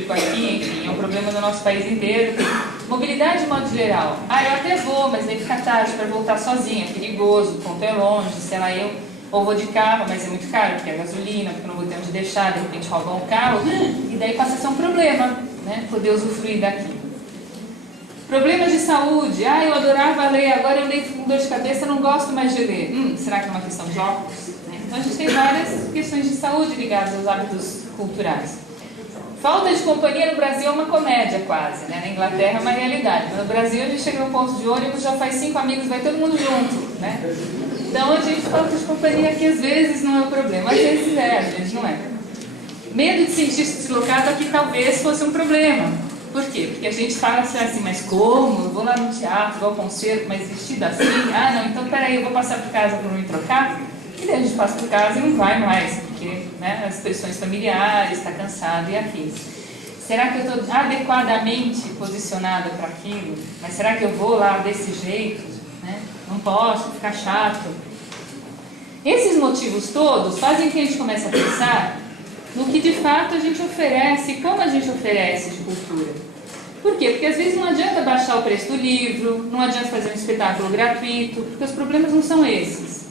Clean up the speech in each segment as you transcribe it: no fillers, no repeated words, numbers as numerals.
público aqui, enfim, é um problema no nosso país inteiro. Mobilidade de modo geral. Ah, eu até vou, mas aí fica tarde para voltar sozinha, é perigoso, o ponto é longe, sei lá, eu... Ou vou de carro, mas é muito caro, porque é gasolina, porque eu não vou ter onde deixar, de repente roubam o carro, e daí passa a ser um problema, né, poder usufruir daquilo. Problemas de saúde. Ah, eu adorava ler, agora eu leio com dor de cabeça, não gosto mais de ler. Será que é uma questão de óculos? Então a gente tem várias questões de saúde ligadas aos hábitos culturais. Falta de companhia no Brasil é uma comédia quase, né? Na Inglaterra é uma realidade. Mas no Brasil a gente chega num ponto de ônibus, já faz 5 amigos, vai todo mundo junto, né? Então a gente falta de companhia que às vezes não é o problema, às vezes é, às vezes não é. Medo de sentir-se deslocado aqui talvez fosse um problema. Por quê? Porque a gente fala assim, mas como? Eu vou lá no teatro, vou ao concerto, mas vestido assim? Ah, não, então peraí, eu vou passar por casa para não me trocar? E daí a gente passa por casa e não vai mais, porque né, as pressões familiares, está cansado e afins. Será que eu estou adequadamente posicionada para aquilo? Mas será que eu vou lá desse jeito? Né? Não posso, ficar chato. Esses motivos todos fazem que a gente comece a pensar no que de fato a gente oferece, como a gente oferece de cultura. Por quê? Porque às vezes não adianta baixar o preço do livro, não adianta fazer um espetáculo gratuito, porque os problemas não são esses.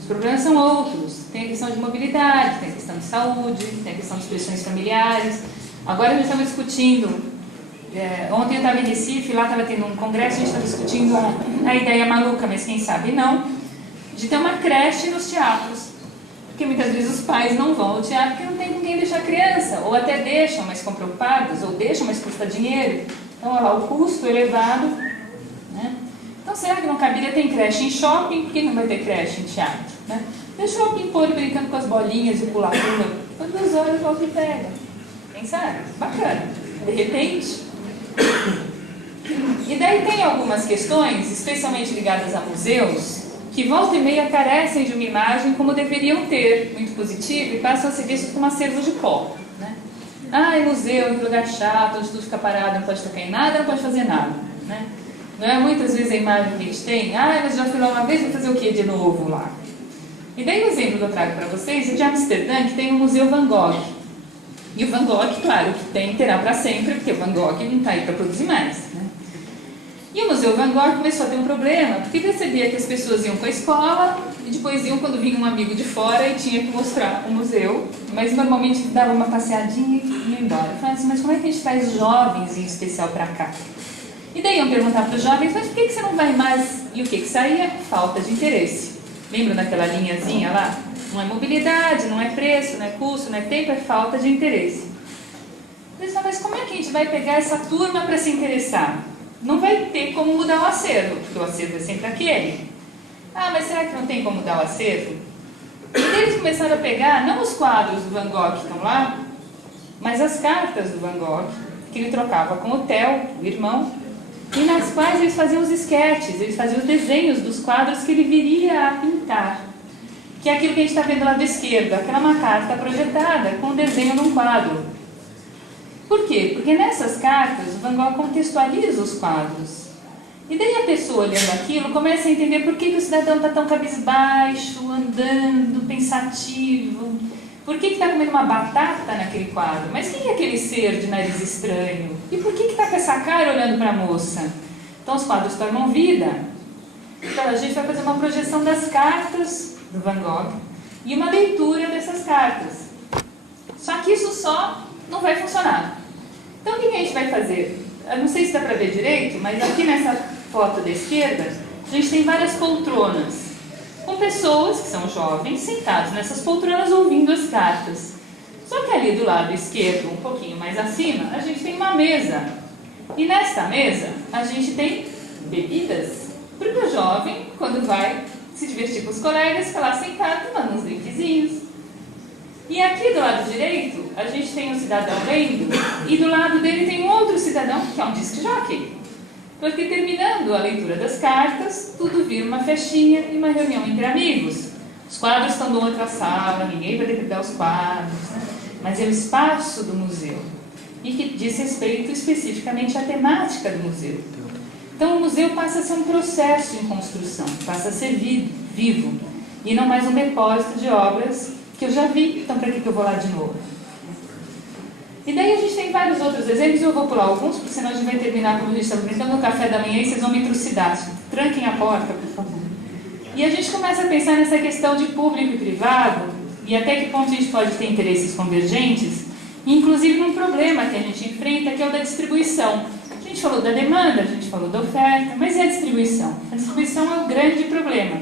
Os problemas são outros. Tem a questão de mobilidade, tem a questão de saúde, tem a questão de pressões familiares. Agora a gente estava discutindo, ontem eu estava em Recife, lá estava tendo um congresso, a gente estava discutindo a ideia maluca, mas quem sabe não, de ter uma creche nos teatros. Porque muitas vezes os pais não vão ao teatro porque não tem com quem deixar a criança, ou até deixam, mas ficam preocupados, ou deixam, mas custa dinheiro. Então, olha lá, o custo elevado. Né? Então, será que não caberia ter creche em shopping? Por que não vai ter creche em teatro? Né? Deixa o shopping pôr brincando com as bolinhas e pula-pula. Quando 2 horas, volta e pega. Quem sabe? Bacana. De repente. E daí tem algumas questões, especialmente ligadas a museus, que volta e meia carecem de uma imagem como deveriam ter, muito positiva, e passam a ser vistos como acervo de pó. Né? Ah, é museu, é lugar chato, onde tudo fica parado, não pode tocar em nada, não pode fazer nada. Né? Não é muitas vezes a imagem que a gente tem, ah, mas já fui lá uma vez, vou fazer o que de novo lá? E daí o exemplo que eu trago para vocês é de Amsterdã, que tem o Museu Van Gogh. E o Van Gogh, claro, que tem, terá para sempre, porque o Van Gogh não está aí para produzir mais. Né? E o Museu Van Gogh começou a ter um problema, porque percebia que as pessoas iam com a escola e depois iam quando vinha um amigo de fora e tinha que mostrar o museu, mas normalmente dava uma passeadinha e ia embora. Eu falava assim, mas como é que a gente traz jovens em especial para cá? E daí iam perguntar para os jovens, mas por que você não vai mais? E o que saía? Falta de interesse. Lembram daquela linhazinha lá? Não é mobilidade, não é preço, não é custo, não é tempo, é falta de interesse. Eles falam, mas como é que a gente vai pegar essa turma para se interessar? Não vai ter como mudar o acervo, porque o acervo é sempre aquele. Ah, mas será que não tem como mudar o acervo? E daí eles começaram a pegar, não os quadros do Van Gogh que estão lá, mas as cartas do Van Gogh, que ele trocava com o Theo, o irmão, e nas quais eles faziam os esquetes, eles faziam os desenhos dos quadros que ele viria a pintar. Que é aquilo que a gente está vendo lá da esquerda, aquela uma carta projetada com o desenho de um quadro. Por quê? Porque nessas cartas o Van Gogh contextualiza os quadros. E daí a pessoa olhando aquilo começa a entender por que o cidadão está tão cabisbaixo, andando, pensativo. Por que está comendo uma batata naquele quadro? Mas quem é aquele ser de nariz estranho? E por que está com essa cara olhando para a moça? Então os quadros tomam vida. Então a gente vai fazer uma projeção das cartas do Van Gogh e uma leitura dessas cartas. Só que isso só não vai funcionar. Então o que a gente vai fazer? Eu não sei se dá para ver direito, mas aqui nessa foto da esquerda a gente tem várias poltronas com pessoas que são jovens sentados nessas poltronas ouvindo as cartas. Só que ali do lado esquerdo, um pouquinho mais acima, a gente tem uma mesa. E nesta mesa a gente tem bebidas. Porque o jovem, quando vai se divertir com os colegas, fica lá sentado tomando uns drinkzinhos. E aqui do lado direito, a gente tem um cidadão lendo, e do lado dele tem um outro cidadão, que é um disc jockey. Porque terminando a leitura das cartas, tudo vira uma festinha e uma reunião entre amigos. Os quadros estão numa outra sala, ninguém vai depredar os quadros, né? Mas é o espaço do museu, e que diz respeito especificamente à temática do museu. Então o museu passa a ser um processo em construção, passa a ser vivo, e não mais um depósito de obras que eu já vi, então para que eu vou lá de novo? E daí a gente tem tem vários outros exemplos, eu vou pular alguns, porque senão a gente vai terminar, como a gente estava brincando, no café da manhã e vocês vão me trucidar. Tranquem a porta, por favor. E a gente começa a pensar nessa questão de público e privado, e até que ponto a gente pode ter interesses convergentes, inclusive num problema que a gente enfrenta, que é o da distribuição. A gente falou da demanda, a gente falou da oferta, mas e a distribuição? A distribuição é o grande problema.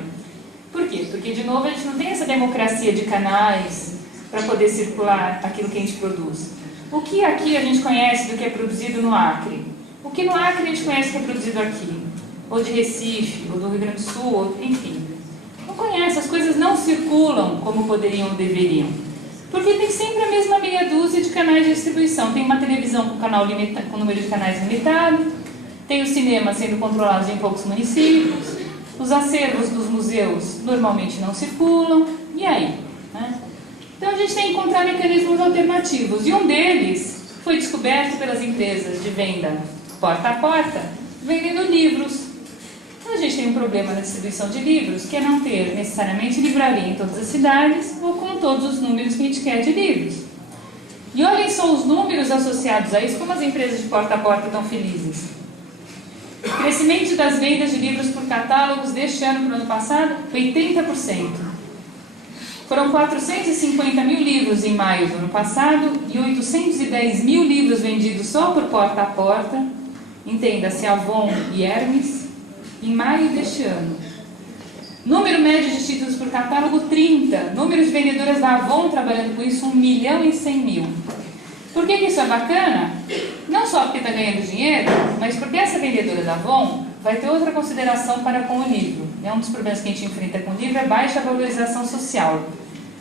Por quê? Porque, de novo, a gente não tem essa democracia de canais para poder circular aquilo que a gente produz. O que aqui a gente conhece do que é produzido no Acre? O que no Acre a gente conhece que é produzido aqui? Ou de Recife, ou do Rio Grande do Sul, ou, enfim. Não conhece, as coisas não circulam como poderiam ou deveriam. Porque tem sempre a mesma meia dúzia de canais de distribuição. Tem uma televisão com número de canais limitado, tem o cinema sendo controlado em poucos municípios, os acervos dos museus normalmente não circulam, e aí? Né? Então a gente tem que encontrar mecanismos alternativos, e um deles foi descoberto pelas empresas de venda porta a porta, vendendo livros. Então a gente tem um problema na distribuição de livros, que é não ter necessariamente livraria em todas as cidades, ou com todos os números que a gente quer de livros. E olhem só os números associados a isso, como as empresas de porta a porta estão felizes. O crescimento das vendas de livros por catálogos deste ano para o ano passado, 80%. Foram 450 mil livros em maio do ano passado e 810 mil livros vendidos só por porta a porta, entenda-se Avon e Hermes, em maio deste ano. Número médio de títulos por catálogo, 30. Número de vendedoras da Avon trabalhando com isso, 1.100.000. Por que isso é bacana? Não só porque está ganhando dinheiro, mas porque essa vendedora da Avon vai ter outra consideração para com o livro. Um dos problemas que a gente enfrenta com o livro é baixa valorização social.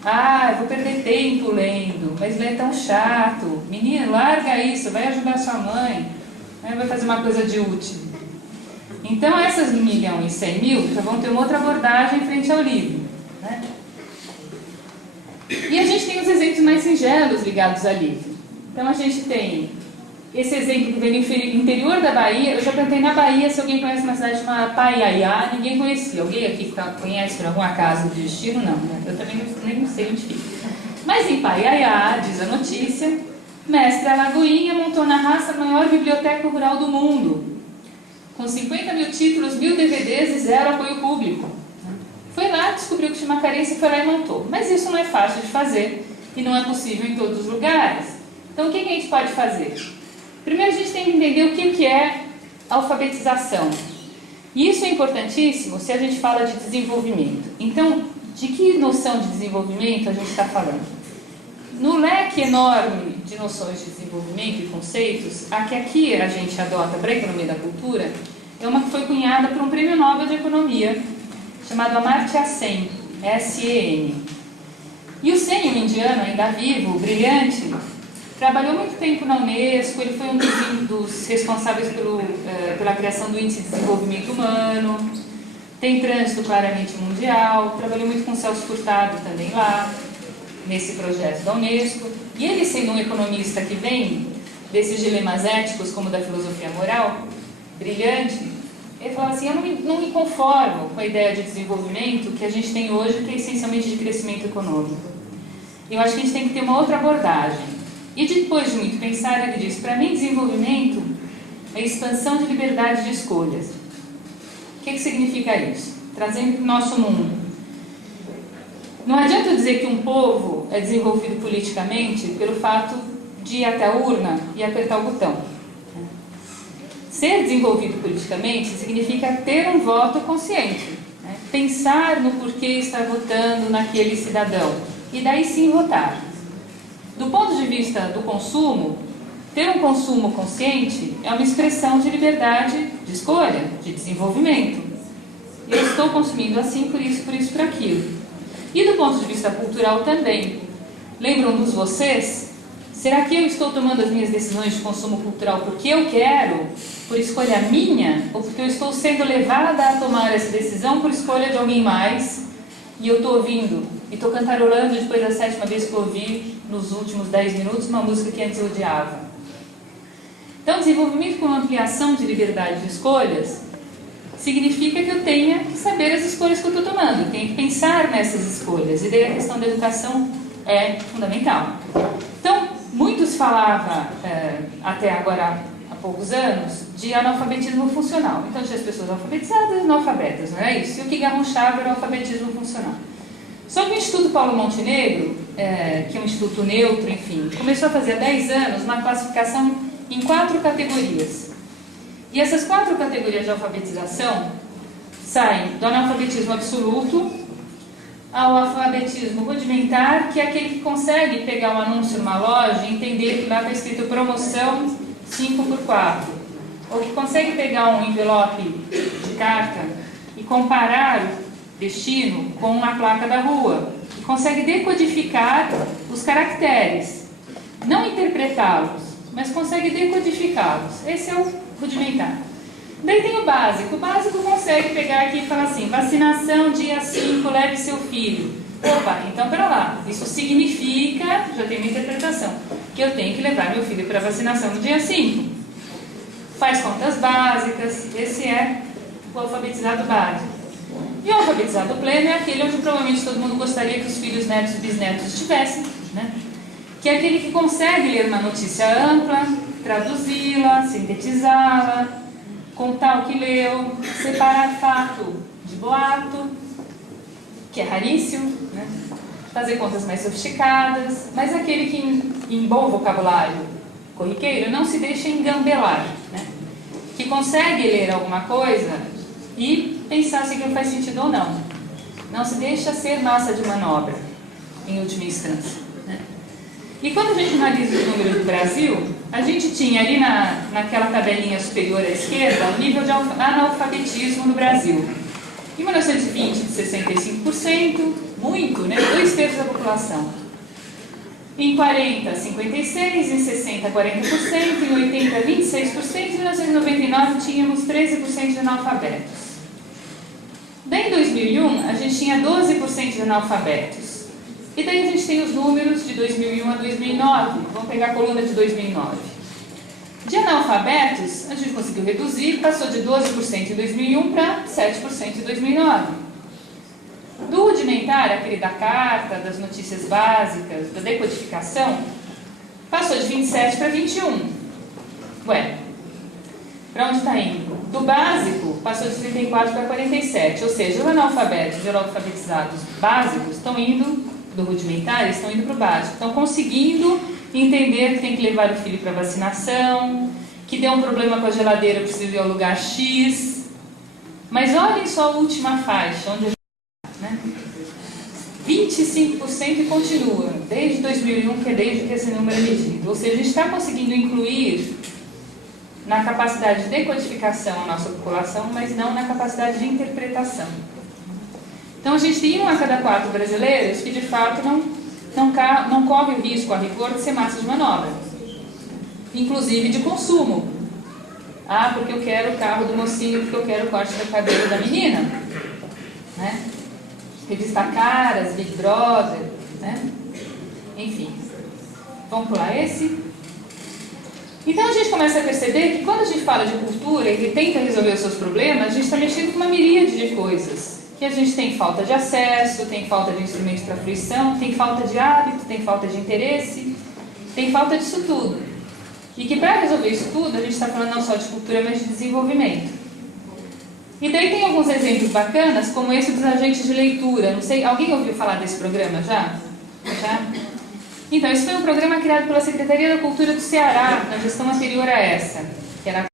Ah, eu vou perder tempo lendo, mas ler é tão chato. Menino, larga isso, vai ajudar sua mãe, vai fazer uma coisa de útil. Então essas 1.100.000 já vão ter uma outra abordagem frente ao livro. Né? E a gente tem os exemplos mais singelos ligados a livro. Então a gente tem esse exemplo que vem do interior da Bahia. Eu já perguntei na Bahia se alguém conhece uma cidade chamada Paiaiá, ninguém conhecia. Alguém aqui conhece por algum acaso de destino? Não, né? Eu também nem sei onde fica. Mas em Paiaiá, diz a notícia, mestre Alagoinha montou na raça a maior biblioteca rural do mundo, com 50 mil títulos, 1.000 DVDs e 0 apoio público. Foi lá, descobriu que tinha uma carência e foi lá e montou. Mas isso não é fácil de fazer e não é possível em todos os lugares. Então o que a gente pode fazer? Primeiro a gente tem que entender o que é alfabetização. E isso é importantíssimo se a gente fala de desenvolvimento. Então, de que noção de desenvolvimento a gente está falando? No leque enorme de noções de desenvolvimento e conceitos, a que aqui a gente adota para a economia da cultura é uma que foi cunhada por um prêmio Nobel de Economia, chamado Amartya Sen, S-E-N. E o Sen, um indiano ainda vivo, brilhante, trabalhou muito tempo na Unesco, ele foi um dos responsáveis pela criação do Índice de Desenvolvimento Humano, tem trânsito claramente mundial, trabalhou muito com Celso Furtado também lá, nesse projeto da Unesco. E ele, sendo um economista que vem desses dilemas éticos, como da filosofia moral, brilhante, ele falava assim, eu não me conformo com a ideia de desenvolvimento que a gente tem hoje, que é essencialmente de crescimento econômico. Eu acho que a gente tem que ter uma outra abordagem. E depois de muito pensar, ele diz, para mim desenvolvimento é expansão de liberdade de escolhas. O que significa isso? Trazendo para o nosso mundo. Não adianta dizer que um povo é desenvolvido politicamente pelo fato de ir até a urna e apertar o botão. Ser desenvolvido politicamente significa ter um voto consciente, né? Pensar no porquê estar votando naquele cidadão e daí sim votar. Do ponto de vista do consumo, ter um consumo consciente é uma expressão de liberdade de escolha, de desenvolvimento. Eu estou consumindo assim, por isso, por aquilo. E do ponto de vista cultural também. Lembram dos vocês? Será que eu estou tomando as minhas decisões de consumo cultural porque eu quero, por escolha minha, ou porque eu estou sendo levada a tomar essa decisão por escolha de alguém mais, e eu estou ouvindo, e estou cantarolando depois da 7ª vez que eu ouvi, nos últimos 10 minutos, uma música que antes eu odiava. Então, desenvolvimento com ampliação de liberdade de escolhas significa que eu tenha que saber as escolhas que eu estou tomando, eu tenho que pensar nessas escolhas, e daí a questão da educação é fundamental. Então, muitos falavam até agora há poucos anos, de analfabetismo funcional. Então tinha as pessoas alfabetizadas e analfabetas, não é isso? E o que garranchava era o alfabetismo funcional. Só que o Instituto Paulo Montenegro, que é um instituto neutro, enfim, começou a fazer há 10 anos uma classificação em 4 categorias. E essas 4 categorias de alfabetização saem do analfabetismo absoluto ao alfabetismo rudimentar, que é aquele que consegue pegar um anúncio numa loja e entender que lá está escrito promoção 5x4. Ou que consegue pegar um envelope de carta e comparar o destino com a placa da rua. E consegue decodificar os caracteres. Não interpretá-los, mas consegue decodificá-los. Esse é o rudimentar. Daí tem o básico. O básico consegue pegar aqui e falar assim: vacinação dia 5, leve seu filho. Opa, então pera lá. Isso significa, já tem uma interpretação, que eu tenho que levar meu filho para vacinação no dia 5. Faz contas básicas. Esse é o alfabetizado básico. E o alfabetizado pleno é aquele onde provavelmente todo mundo gostaria que os filhos, netos e bisnetos estivessem, né? Que é aquele que consegue ler uma notícia ampla, traduzi-la, sintetizá-la, contar o que leu, separar fato de boato, que é raríssimo, né? Fazer contas mais sofisticadas, mas aquele que, em bom vocabulário corriqueiro, não se deixa engambelar, né? Que consegue ler alguma coisa e pensar se aquilo faz sentido ou não. Não se deixa ser massa de manobra, em última instância, né? E quando a gente analisa os números do Brasil, a gente tinha ali naquela tabelinha superior à esquerda o nível de analfabetismo no Brasil. Em 1920, de 65%, muito, né? 2/3 da população. Em 40, 56%, em 60, 40%, em 80, 26%, em 1999 tínhamos 13% de analfabetos. Daí em 2001, a gente tinha 12% de analfabetos. E daí a gente tem os números de 2001 a 2009. Vamos pegar a coluna de 2009. De analfabetos, a gente conseguiu reduzir, passou de 12% em 2001 para 7% em 2009. Do rudimentar, aquele da carta, das notícias básicas, da decodificação, passou de 27 para 21. Ué, para onde está indo? Do básico, passou de 34 para 47. Ou seja, os analfabetos e os alfabetizados básicos estão indo do rudimentar, estão indo para o básico. Estão conseguindo entender que tem que levar o filho para vacinação, que deu um problema com a geladeira, precisa ir ao lugar X. Mas olhem só a última faixa, onde a gente está, né? 25% e continua, desde 2001, que é desde que esse número é medido. Ou seja, a gente está conseguindo incluir na capacidade de decodificação a nossa população, mas não na capacidade de interpretação. Então a gente tem 1 a cada 4 brasileiros que de fato não corre o risco, a rigor, de ser massa de manobra. Inclusive de consumo. Ah, porque eu quero o carro do mocinho, porque eu quero o corte do cabelo da menina. Né? Revista Caras, Big Brother, né? Enfim. Vamos pular esse? Então a gente começa a perceber que quando a gente fala de cultura e tenta resolver os seus problemas, a gente está mexendo com uma miríade de coisas. Que a gente tem falta de acesso, tem falta de instrumentos para fruição, tem falta de hábito, tem falta de interesse, tem falta disso tudo. E que para resolver isso tudo, a gente está falando não só de cultura, mas de desenvolvimento. E daí tem alguns exemplos bacanas, como esse dos agentes de leitura. Não sei, alguém ouviu falar desse programa já? Já? Então, esse foi um programa criado pela Secretaria da Cultura do Ceará, na gestão anterior a essa, que era